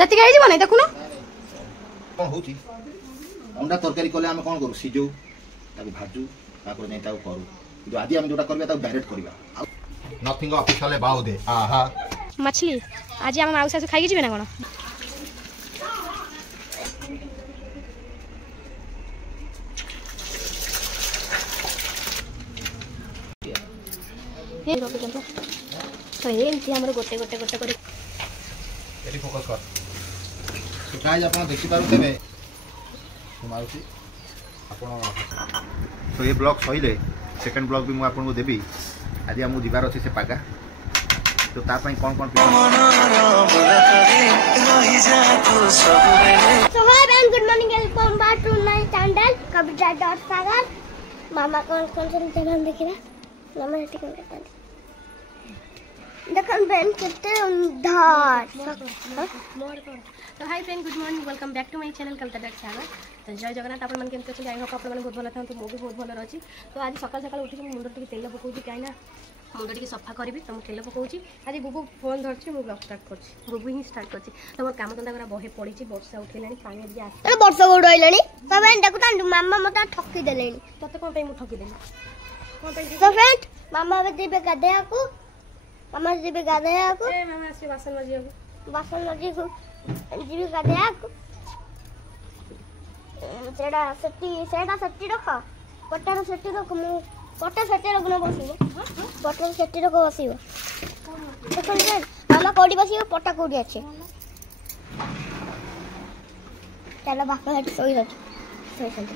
सेति गाई जीवन देखुन कोन होची अंडा तरकारी कोले हम कोन करू सिजौ ताकू भाजू ताको नै ताकू करू जो आदि हम जोटा करबा ताकू डायरेक्ट करबा नथिंग ऑफिशियल अबाउट दे आहा मछली आज हम माउसा से खाई जीवे ना कोन हे रोक जंप तो एंती हमर गोटे गोटे गोटे कर एटी फोकस कर तो गाइस आपण देखि पारु तबे माउसी आपण तो ये ब्लॉग सहिले सेकंड ब्लॉग भी मु आपण को देबी आज हम दिबार अछि से पागा तो ता पई कोन कोन So hi and good morning, welcome back to my channel Kabita.sagar. मामा कौन कौन से चैनल देख रहा मामा हटी कौन करता है देखन बहन कितने उधार तो hi friend good morning welcome back to my channel Kabita.sagar. तो जय जगन्नाथ आपण मन केमते अछि आई होप आपण मन बहुत भलो थांतु मो भी बहुत भलो रहछि तो आज सकाल सकाल उठी मुंड टिके तेल पकोउची काई ना मुंड टिके सफा करबी तो तेल पकोउची आज बुबू फोन धरछि मु ब्लॉग स्टार्ट करछि बुबू ही स्टार्ट करछि तो मोर काम धंदा करा बहे पड़ीछि वर्षा उठेलानी पानी भी आसे अरे वर्षा गोड आइलानी बाबा देखु ता मामा मते ठकी देलेनी तते कोन पे मु ठकी देली कोन पे तो फ्रेंड मामा बे दिबे गाधेया को मामा दिबे गाधेया को ए मामा आसी बासन मजिया बासन लजी को दिबे गाधेया को सेडा सट्टी रख पटार सट्टी रख मु पटा सट्टी रख न बसिबो पटा सट्टी रख बसिबो देखन फ्रेंड मामा कोडी बसिबो पटा कोडी अछि चलो बापा हट सोई रख सोई संत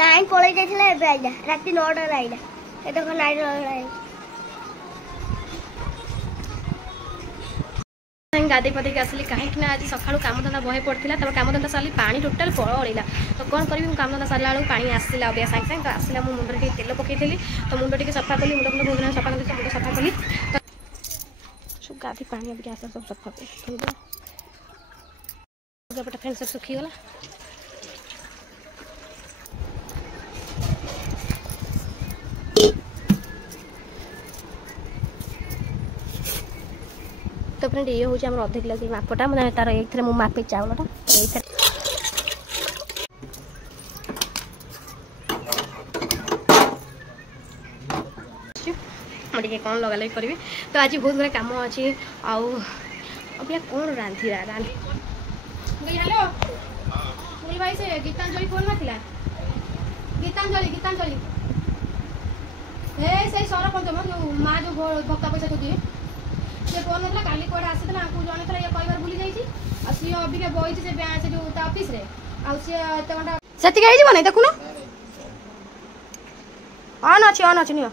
नाइन पळे जाइछले एबे आइला राती 9 टा आइला ए देखो नाइन आइला गाधे पदे के आसली कहीं आज सकाळू काम धंदा बहे पड़ता तब काम धंदा सारी पानी टोटाल पड़ेगा तो कौन करी काम धंदा सारा बेलू पानी आसला अब सागे सागे आसला मो मुंड टे तेल पकईली तो मुंड टे सफा कली मुंड मुंड बहुत सफा कली मुंड सफा कली सब गाधी पानी अब आस सब सफा कर फ्रेंड सब सुखीगला तो फ्रेंड ये हूँ आम अध किलो मापटा मैंने तार ये मुझे मापी चावलटा मुझे कौन लगा लगी करी तो आज बहुत गुड़ा कम अच्छी आउ अभी कौन रांधि हेलो भाई से गीतांजलि फोन ना गीतांजलि ए से सरपंच जो माँ जो भक्ता पैसा तो दिए से फोन होता काली कोड़ा आसीला आपको जने थला ये कई बार भूली जाई छी आ सी अभी के बई से बैंक से जो ता ऑफिस रे आ सी एते घंटा सेति गाई जीवन देखुन ऑन अछि नियो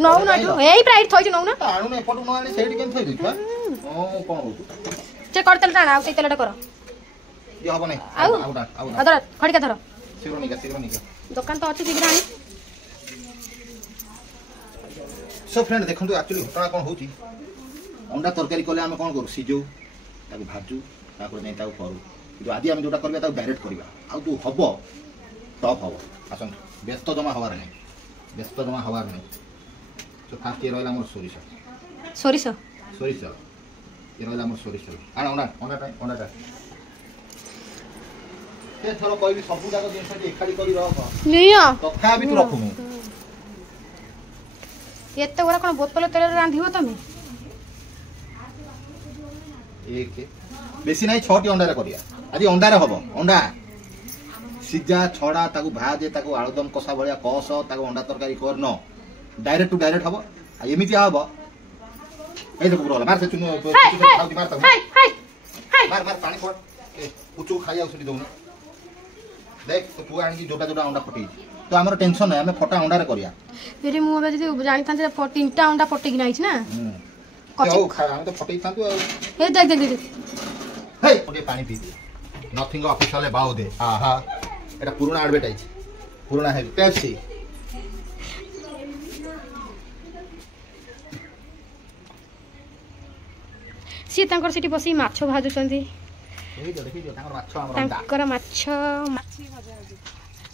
नौ ना जो एई प्राइड थई छी नौ ना आनु ने पटु न आनी सेठी केन थई दिखा ओ कोन हो चे करतल टाना आ तेलटा कर ये हबो नै आउ अदर खड़ी के धर सिरो निका दुकान तो अछि शीघ्र आनी सो फ्रेंड देखो एक्चुअली घटना कौन होची अंडा तरकारी कोले हम कोन करू सिजौ ताकू भाजू ताको नै ताकू करू जो आदि हम जोटा करबा ताकू डायरेक्ट करबा आ तू हबो टॉप हबो आसन व्यस्त जमा हवार नै तो फास्ट ये रहला मोर सोरिस ये रहला मोर सोरिस आना अंडा के थरो कोई भी सब जाक दिन से एखाडी करी रह लिया तथा भी तू रखू एते बड़ा कोन बोतल तेल रांधिबो तमे एक बेसी नहीं 6 टी अंडा रे करिया आज अंडा रे हबो अंडा सिजा छड़ा ताकू भाजे ताकू आलुदम कसा भलिया कस ताकू अंडा तरकारी कर न डायरेक्ट टू डायरेक्ट हबो आ एमिति हबो ए तो पुरो मार से चुनो खाउ मार ता मार पानी पड़ ए कुचु खाइया उसी दउन देख तो पुआ आनी जोटा अंडा फटी तो हमर टेंशन है हमें फटा अंडा रे करिया फेरि मु बे जे जानि थान जे तीनटा अंडा फटे कि नाइछ ना कच्ची खा हम तो फटई थांतु ए देख हे ओडे पानी पी दे नथिंग ऑफिशियल अबाउट दे आहा एटा पुराना एडवर्टाइज पुराना है पेप्सी सी तांकर सिटी बसी माछ भाजु छंती देखि तांकर माछ हमर तांकर माछ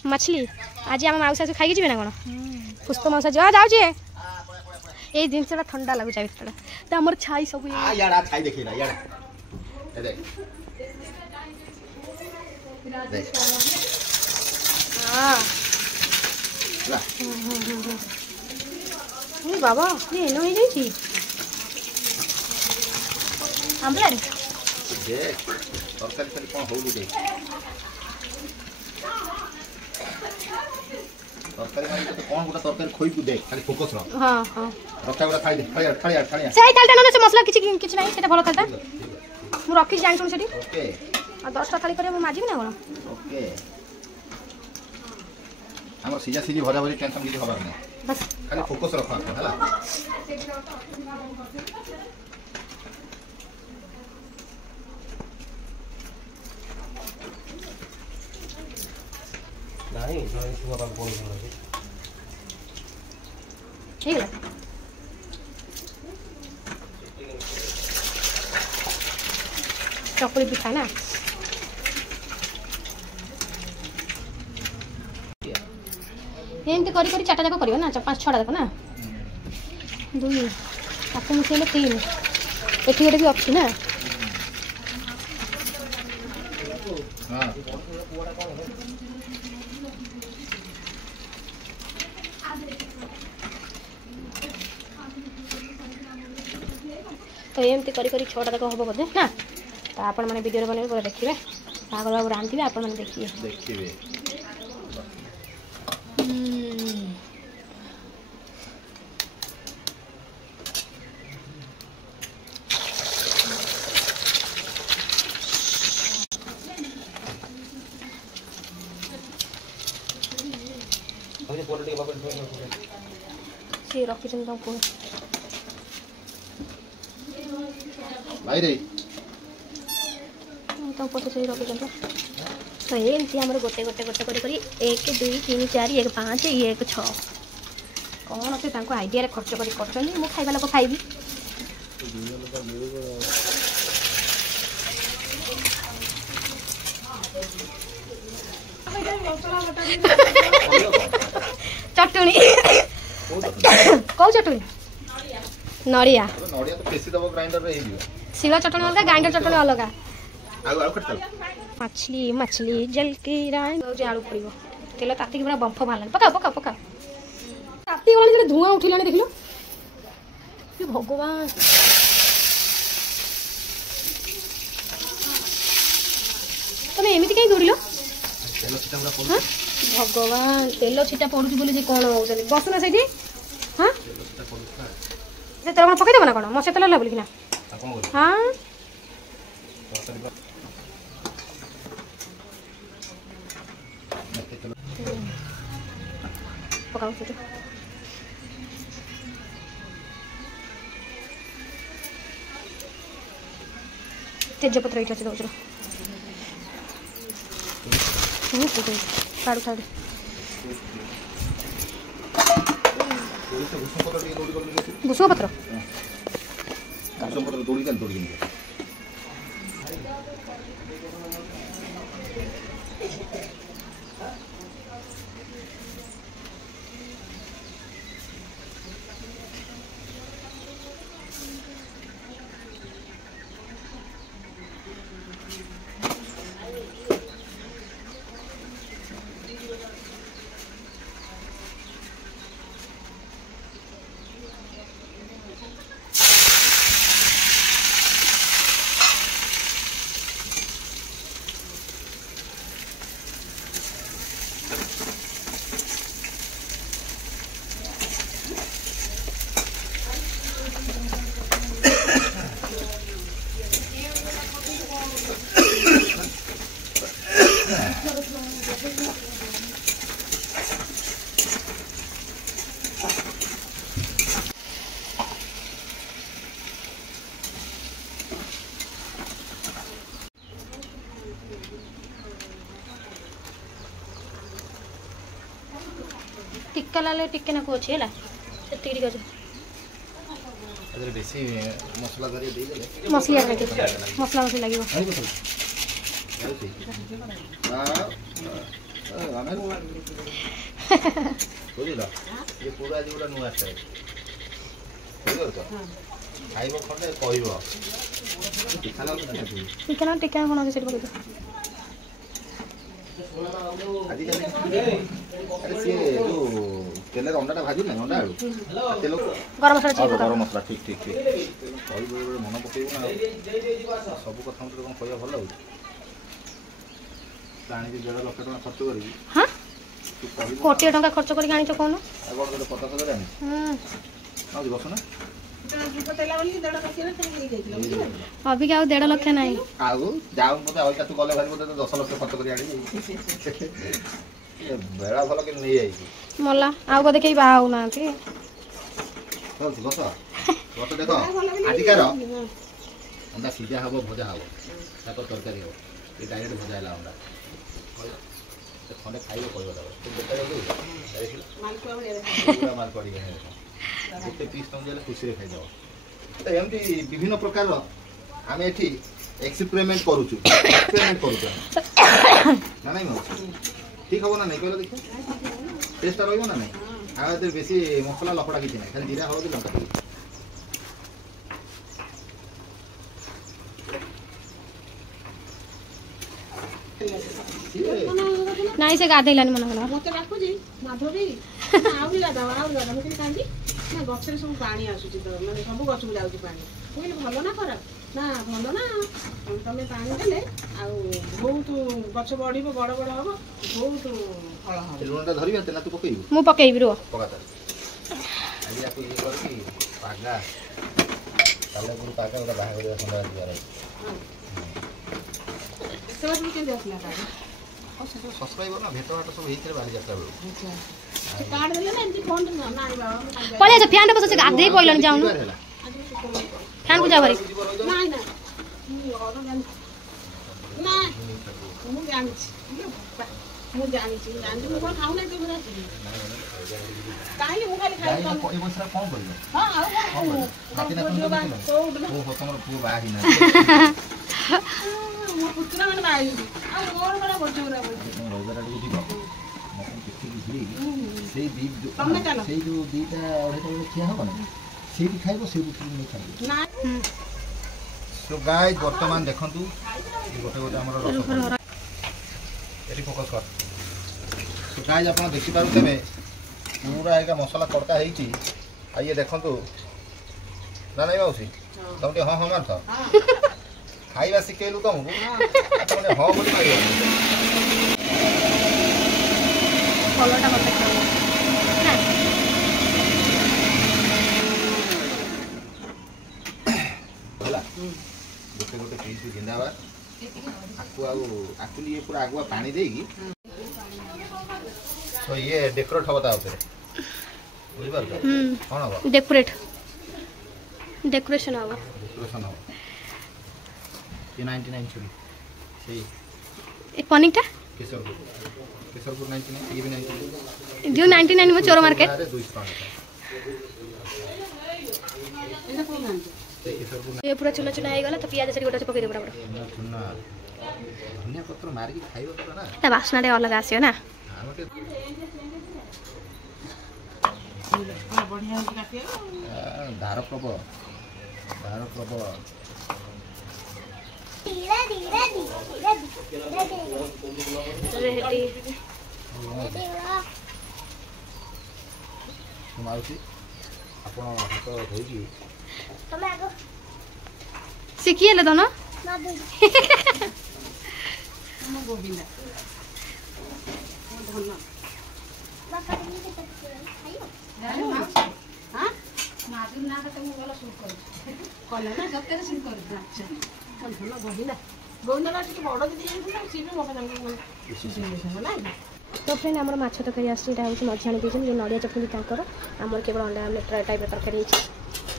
मछली आज हम माउसा से खाई जीवे ना कोन पुष्प माउसा जा जाउ जे ए जिनसटा ठंडा लागु चाहि भितर त हमर छाई सब आ यार आ छाई देखिला यार ए देख देख हां ला ए बाबा ये नो ही जाई छी आंबला रे देख तरकारी खाली कोन होलु देख तरकारी माने तो कोन गुटा तरकारी खोई को देख खाली फोकस रह हां हां रखा गुटा खाई दे खाली सेही तालटा न से मसला किछि नाही सेटा भलो तालटा मु रखी जान सुन सेठी ओके आ 10टा थाली करे मु माजिबी ना कोन ओके हमर सीजा सीजी भजा भजी टेंशन किछि हबार नै बस खाली फोकस रख हला नहीं जो बाबा बोल रहे ठीक है चकुली पिठा ना एमती करी करी चारटा जाक करियो ना 5-6टा जाक ना 2 ताको मिसेले 3 एठी गोटे भी अछि ना हां तो एमती करी करी 6टा जाक हबो बदे ना तो आपण माने वीडियो रे बने देखिबे पागल बाबू रांधिबे आपण माने देखिबे अभी पॉलिटिक्स बाबा से रखी छन तुमको भाई रे तुम पछे से रखी छन तो एमती हमर गोटे गोटे गोटे करी 1 2 3 4 1 5 1 6 कौन से तांको आइडिया रे खर्च करी करछन मु खाइबा लोक खाइबी चटनी कौ चटनी नड़िया नड़िया तो पेसी दबो ग्राइंडर रे हेलियो शिला चटनी अलग ग्राइंडर चटनी अलग आउ कट चल मछली मछली जल की राय जे आलू पड़िबो तेल ताती के पूरा बंफ भालन पका पका पका ताती गला जे धुआं उठिलाने देखिलो कि भगवान तमे एमिति कहीं दौड़िलो तेल छिटा पूरा पड़ हाँ भगवान तेल छिटा पड़ुची बोली जे कोन होउछले बसना सेठी हां तेल छिटा पड़ुता जे तेल पके देबो ना कोन मसे तेल ला बोली ना कोन कर हां पकाऊ सेठी तेजपत्र इटा से दोजरो काढू काढू भुसुंग पत्र दौड़ी के टिक्का लाले टिक्के ना को अछि हला सेति गज अदर बेसी मसला करी दे गेले मसला लगे मसला मसला लागिबो हां बुझिला ये पूरा जोड़ा नुआ स्टाइल ଖାଇବ ଖଣ୍ଡେ କହିବ ଟିକା ଲାଗୁଛି ନା ଖାଇବି ଟିକା ଟିକା କ'ଣ ଅଛି ସେଠି ପକେଇ ଆଜିକାଲି ଆରେ ସିଏ ଯୋଉ ତେଲରେ ଅଣ୍ଡାଟା ଭାଜି ନାହିଁ ଅଣ୍ଡା ଆଳୁ ତେଲ ଗରମ ମସଲା ଚିକେନ ଗରମ ମସଲା ଠିକ ଠିକ ଠିକ କହିବ ମନେ ପକେଇବୁ ନା ସବୁ କଥା ମତେ କ'ଣ କହିବା ଭଲ ଲାଗୁଛି ଆଣିକି 1.5 ଲକ୍ଷ ଟଙ୍କା ଖର୍ଚ୍ଚ କରିବି ହଁ କୋଟିଏ ଟଙ୍କା ଖର୍ଚ୍ଚ କରିକି ଆଣିଛ କହୁନ ଆଉ କ'ଣ ଗୋଟେ 50,000 ଆଣିଛି ଆଉ ବସ ନା ଅବିକା ଆଉ 1.5 ଲକ୍ଷ ନାହିଁ ଆଉ ଯାଉ ମତେ ଅଇକା ତୁ ଗଲେ ଭାରି ମତେ 10 ଲକ୍ଷ ଖର୍ଚ୍ଚ କରି ଆଣିବି ବେଳା ଭଲ କିନ୍ତୁ ନେଇଯାଇଛି ମଲା ଆଉ ବୋଧେ କେହି ବାହା ହଉନାହାନ୍ତି ବସ ବସ ଦେଖ ଆଜିକାର ଅଣ୍ଡା ସିଝା ହବ ଭଜା ହବ ତାକୁ ତରକାରୀ ହବ ଏ ଡାଇରେକ୍ଟ ଭଜା ହେଲା ଅଣ୍ଡା ଖଣ୍ଡେ ଖାଇବ କହିବ ମାଲ ପଡ଼ିବ ଗୋଟେ ପିସ୍ ତମେ ଦେଲେ ଖୁସିରେ ଖାଇଦେବ ତ ଏମିତି ବିଭିନ୍ନ ପ୍ରକାରର ଆମେ ଏଠି ଏକ୍ସପେରିମେଣ୍ଟ କରୁଛୁ ନା ନାଇଁ ଠିକ୍ ହବ ନା ନାଇଁ କହିଲ ଦେଖିବା ଟେଷ୍ଟଟା ରହିବ ନା ନାଇଁ ଆଉ ଏଥିରେ ବେଶୀ ମସଲା ଲପଡ଼ା କିଛି ନାହିଁ ଖାଲି ଜିରା ହଳଦୀ ଲଙ୍କା ଟିକେ ନାଇଁ ସେ ଗାଧେଇଲାନି ମନେ କଲା ମତେ ଡାକୁଛି ମାଧବୀ ଆହୁରି ଗାଧା ମୁଁ କହିଲି କାହିଁକି ନା ଗଛରେ ସବୁ ପାଣି ଆସୁଛି ତ ମାନେ ସବୁ ଗଛକୁ ଯାଉଛି ପାଣି ମୁଁ କହିଲି ଭଲ ନା ଖରାପ ନା ଭଲ ନା ତମେ ପାଣି ଦେଲେ ଆଉ ବହୁତ ଗଛ ବଢିବ ବଡ ବଡ ହବ ବହୁତ ଫଳ ହବ ଲୁଣଟା ଧରିବା ତେଲ ତୁ ପକେଇବୁ ମୁଁ ପକେଇବି ରୁହ ପକା ତାର ଆଜି ଆକୁ ଇଏ କରିକି ପାଗା ତାହେଲେ ପୁଣି ପାଗା ଗୋଟେ ବାହାଘରିଆ ଖଣ୍ଡା ଯିବାର ଅଛି ସେବା କେମିତି ଆସିଲା କାର୍ଡ ସବସ୍କ୍ରାଇବର ନା ଭେଟ ଭାଟ ସବୁ ହେଇଥିଲେ ବାଲିଯାତ୍ରା ବେଳକୁ କାର୍ଡ ଦେଲେ ନା ଏମିତି ଫୋନ ନାଇଁ ବାବା ପଳେଇ ଆସ ଫ୍ୟାନ୍ ଟା ବସେ ଗାଧେଇ ପଇଲାଣି ଯାଉନୁ ଫ୍ୟାନ୍ କୁ ଯା ଭାରି ନାଇଁ ନା ମୁଁ ଜାଣିଛି ମୁଁ କ'ଣ ଖାଉନାହିଁ ତୁ କାହିଁକି ମୁଁ ଖାଲି ଖାଇବି ଏ ବର୍ଷରେ କ'ଣ କରିବ ହଁ ଆଉ ତମର ପୁଅ ବାହା ହେଇନା ମୋ ପୁତୁରା ମାନେ ବାହା ହେଇଛି ଆଉ ମୋର କ'ଣ ବର୍ଷ ଗୁରା ରବିବାର ଆଡ଼କୁ ଯିବ ସେଇ ଯୋଉ 2ଟା 2.5ଟା ବେଳେ ଖିଆ ହବ ନା ସେଇଠି ଖାଇବ ସେଇଠୁ ନେଇ ଖାଇବ ତ ଗାଈ ବର୍ତ୍ତମାନ ଦେଖନ୍ତୁ ଗୋଟେ ଗୋଟେ ଆମର ଏଠି ଫୋକସ୍ କର ତ ଗାଈ ଆପଣ ଦେଖିପାରୁଥିବେ ପୁରା ଏକା ମସଲା ତଡ଼କା ହେଇଛି ଆଉ ଇଏ ଦେଖନ୍ତୁ ନା ନାଇଁ ମାଉସୀ ତମେ ଟିକେ ହଁ ହଁ ମାରୁଥ ଖାଇବା ଶିଖେଇଲୁ ତମକୁ ତମେ ହଁ ବୋଲି ମାରିବ କଲରଟା ମତେ ଖାଇବ ହେଲା ଗୋଟେ ଗୋଟେ ପିସ୍ ଜିନ୍ଦାବାଦ ଆକୁ ଆଉ ଆକ୍ଚୁଆଲି ଇଏ ପୁରା ଆଗୁଆ ପାଣି ଦେଇକି ତ ଇଏ ଡେକୋରେଟ୍ ହବ ତା ଉପରେ ବୁଝିପାରୁଛ କ'ଣ ହବ ଡେକୋରେସନ୍ ହବ ଡେକୋରେସନ୍ ହବ 99 ଛୁରୀ ସେଇ ଏ ପନିରଟା କେଶରପୁର 99 ଇଏ ବି 99 ଯୋଉ 99 ମୋ ଚୋର ମାର୍କେଟ 200 ଟଙ୍କା ये पूरा चुना चुना ହେଇଗଲା ତ ପିଆଜ ସେଠି ଗୋଟେ ପକେଇ ଦେ ବଡ଼ ବଡ଼ ଚୁନା ଧନିଆ ପତ୍ର ମାରିକି ଖାଇବ ତ ନା ତା ବାସ୍ନାଟେ ଅଲଗା ଆସିବ ନା ଧାର ପ୍ରବଳ ମାଉସୀ ଆପଣ ହାତ ଧୋଇକି ଶିଖିଲେ ତ ନା ଗୋବିନ୍ଦା तो फ्रेंड आम माछ तरकारी आसटा हूँ मझाणी देते जो नड़िया चटनी तर आमर केवल अंडा आमलेट टाइप तरकारी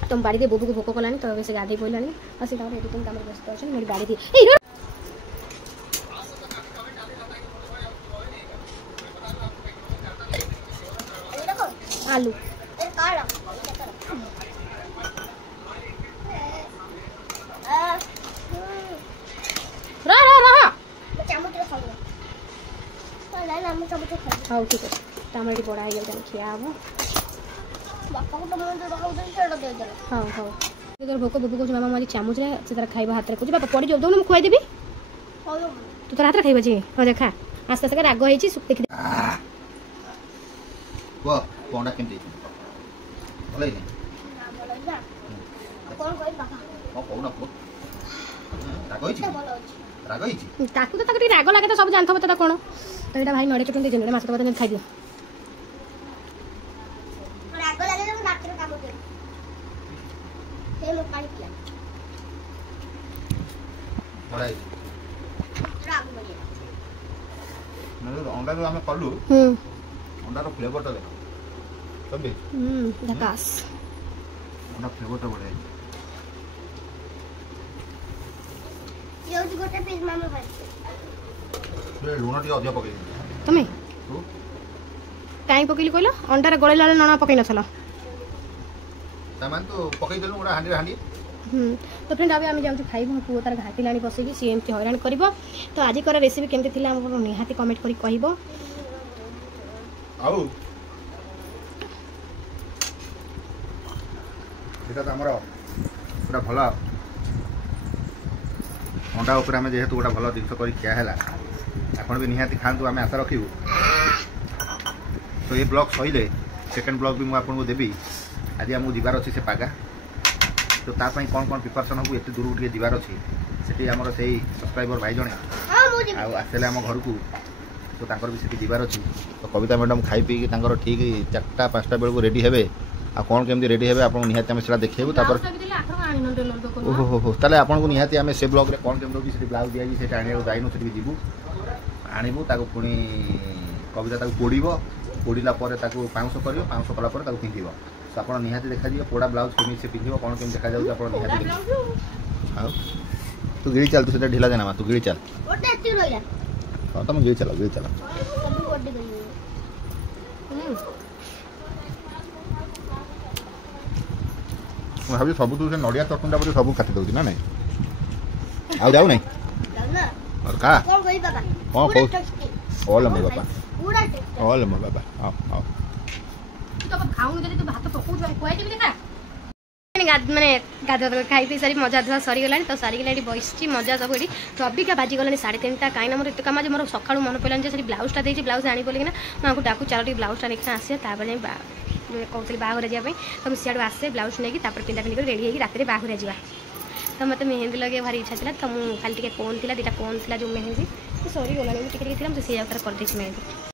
तुम बाड़ी दे बोबू को भोक कलानी तो से गाधे पड़ानी और से एडिटिंग काम व्यस्त अच्छे मेरी बाड़ी दी आलू हाँ ठीक है टमाटो बड़ा है खिया हम ବାପାକୁ ତ ମୁଁ ଯୋଉଟା କହୁଥିଲି ସେଇଟା ଦେଇଦେଲ। ହଉ ହଉ ତୋର ଭୋକ ଭୋକ କହୁଛି ମାମା ମାରି ଚାମଚରେ ସେ ତାର ଖାଇବା ହାତରେ କହୁଛି ବାପା ପଡ଼ି ଯାଉ ମୁଁ ଖୁଆଇଦେବି ତୁ ତୋର ହାତରେ ଖାଇବା ଯେ ହଁ ଦେଖା ଆସ୍ତେ ଆସ୍ତେ ରାଗ ହେଇଛି ଦେଖି କୁହ ଅଣ୍ଡା କେମିତି ଭଲ ହେଇନି କଣ କହିବି ବାପା? କ'ଣ କହୁନ କୁହ ରାଗ ହେଇଛି ଭଲ ଅଛି। ରାଗ ହେଇଛି ତାକୁ ଟିକେ ରାଗ ଲାଗେ ତ ସବୁ ଜାଣିଥିବ ତ କ'ଣ ତ ଏଇଟା ଭାଇ ନଡ଼ିଆ ଚଟଣି ଦେଇଛନ୍ତି ମାଛ ତରକାରୀ ଖାଇଦିଅ ରାଗ ଲାଗେ ମୁଁ ନାକରେ କାମ କରେ ସେ ମୋ ପାଣି ପିଆ ଭଲ ହେଇଛି ରାଗ ଲାଗେ ଅଣ୍ଡା ଯେଉଁ ଆମେ କଲୁ ଅଣ୍ଡାର ଫ୍ଲେଭରଟା ଦେଖ ତମେ ଝାକାସ୍ ଅଣ୍ଡା ଫ୍ଲେଭରଟା ବଢ଼ିଆ ହେଇଛି ଏଉଠି ଗୋଟେ ପିସ୍ ମାମା ଖାଇଛି। ଲୁଣ ଟିକେ ଅଧିକ ପକେଇ ତମେ ତୁ କାହିଁ ପକେଇଲି କହିଲ ଅଣ୍ଡାରେ ଗଳେଇଲା ବେଳେ ଲୁଣ ପକେଇ ନଥିଲ ତାମାନେ ତୁ ପକେଇଦେଲୁ ଗୋଟେ ହାଣ୍ଡିରେ ହାଣ୍ଡି ତ ଫ୍ରେଣ୍ଡ ଏବେ ଆମେ ଯାଉଛୁ ଖାଇବୁ ମୋ ପୁଅ ତାର ଘାଟିଲାଣି ବସିକି ସିଏ ଏମିତି ହଇରାଣ କରିବ ତ ଆଜିକାର ରେସିପି କେମିତି ଥିଲା ଆମର ନିହାତି କମେଣ୍ଟ କରି କହିବ ଆଉ ଏଇଟା ତ ଆମର ପୁରା ଭଲ ଅଣ୍ଡା ଉପରେ ଆମେ ଯେହେତୁ ଗୋଟେ ଭଲ ଜିନିଷ କରି ଖିଆ ହେଲା ଆପଣ ବି ନିହାତି ଖାଆନ୍ତୁ ଆମେ ଆଶା ରଖିବୁ ତ ଏ ବ୍ଲଗ୍ ସରିଲେ ସେକେଣ୍ଡ ବ୍ଲଗ୍ ବି ମୁଁ ଆପଣଙ୍କୁ ଦେବି ଆଜି ଆମକୁ ଯିବାର ଅଛି ସେ ପାଗା ତ ତା ପାଇଁ କ'ଣ କ'ଣ ପ୍ରିପାରେସନ୍ ହବୁ ଏତେ ଦୂରକୁ ଟିକେ ଯିବାର ଅଛି ସେଠି ଆମର ସେଇ ସବସ୍କ୍ରାଇବର ଭାଇ ଜଣେ ଆଉ ଆସିଲେ ଆମ ଘରକୁ ତ ତାଙ୍କର ବି ସେଠି ଯିବାର ଅଛି ତ କବିତା ମ୍ୟାଡ଼ାମ୍ ଖାଇ ପିଇକି ତାଙ୍କର ଠିକ୍ 4ଟା 5ଟା ବେଳକୁ ରେଡ଼ି ହେବେ ଆଉ କ'ଣ କେମିତି ରେଡ଼ି ହେବେ ଆପଣଙ୍କୁ ନିହାତି ଆମେ ସେଟା ଦେଖେଇବୁ ତାପରେ ଓହୋ ହୋ ତାହେଲେ ଆପଣଙ୍କୁ ନିହାତି ଆମେ ସେ ବ୍ଲଗ୍ରେ କ'ଣ କେମିତି ହେଉଛି ସେଠି ବ୍ଲାଉଜ୍ ଦିଆଯାଇଛି ସେଠି ଆଣିବାକୁ ଯାଇନୁ ସେଠିକି ଯିବୁ ଆଣିବୁ ତାକୁ ପୁଣି କବିତା ତାକୁ ପୋଡ଼ିବ ପୋଡ଼ିଲା ପରେ ତାକୁ ପାଉଁଶ କରିବ ପାଉଁଶ କଲା ପରେ ତାକୁ ପିନ୍ଧିବ ତ ଆପଣ ନିହାତି ଦେଖାଯିବ ପୋଡ଼ା ବ୍ଲାଉଜ୍ କେମିତି ସେ ପିନ୍ଧିବ କ'ଣ କେମିତି ଦେଖାଯାଉଛି ଆପଣ ନିହାତି ଦେଖିବେ ଆଉ ତୁ ଗିଳି ଚାଲ ତୁ ସେଟା ଢିଲା ଦେନା ତୁ ଗିଳି ଚାଲ ହଁ ତମେ ଗିଳି ଚାଲ ସବୁ ଗୋଟେ ମୁଁ ଭାବୁଛି ସବୁ ତୁ ସେ ନଡ଼ିଆ ଚଟଣିଟା ବୋଧେ ସବୁ କାଟି ଦେଉଛି ନା ନାଇଁ ଆଉ ଯାଉ ନାହିଁ କା କଣ କହିବି ବାବା? କ'ଣ କହୁ ଅଲ ମୋ ବାପା ପୁରା ଟେଷ୍ଟ। ଅଲ ମୋ ବାପା ହଉ ହଉ ଖାଉନି ଯଦି ତୁ ଭାତ ପକଉଛୁ ଖୁଆଇଦେବି ଦେଖା ମାନେ ଗାଧୁଆ ଖାଇ ପିଇ ସାରି ମଜା ଧୁଆ ସରିଗଲାଣି ତ ସାରିଗଲା ଏଠି ବସିଛି ମଜା ସବୁ ଏଠି ତ ଅବିକା ବାଜିଗଲାଣି 3:30 କାହିଁକିନା ମୋର ଏତେ କାମ ଯେ ମୋର ସକାଳୁ ମନେ ପଡ଼ିଲାନି ଯେ ସେଠି ବ୍ଲାଉଜ୍ଟା ଦେଇଛି ବ୍ଲାଉଜ୍ ଆଣି ବୋଲିକିନା ମୁଁ ଆଙ୍କୁ ଡାକୁ ଚାଲ ଟିକେ ବ୍ଲାଉଜ୍ଟା ନେଇକିନା ଆସିବା ତାପରେ ଯାଇ କହୁଥିଲି ବାହାଘର ଯିବା ପାଇଁ ତ ମୁଁ ସିଆଡ଼ୁ ଆସେ ବ୍ଲାଉଜ୍ ନେଇକି ତାପରେ ପିନ୍ଧା ପିନ୍ଧି କରି ରେଡ଼ି ହେଇକି ରାତିରେ ବାହାଘର ଯିବା ତ ମୋତେ ମେହେନ୍ଦି ଲଗେଇବା ଭାରି ଇଚ୍ଛା ଥିଲା ତ ମୁଁ ଖାଲି ଟିକେ କୋନ୍ ଥିଲା 2ଟା କୋନ୍ ଥିଲା ଯେଉଁ ମେହେନ୍ଦି ସରିଗଲାଣି ମୁଁ ଟିକେ ଥିଲା ମୁଁ ସେଇ ଜାଗାରେ କରିଦେଇଛି ମେହେନ୍ଦି